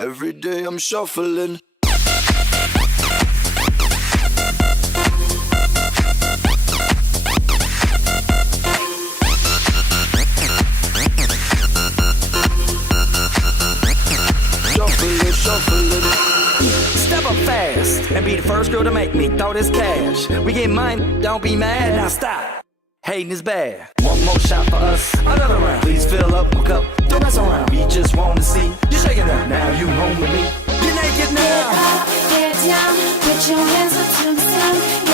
Every day I'm shuffling. Shuffling. Step up fast and be the first girl to make me throw this cash. We get mine, don't be mad, now stop. Hating is bad. One more shot for us, another round. Please fill up my cup, don't mess around. We just want to see you shaking up. Now you home with me. You're naked now. Get up, get down, put your hands up to the sun.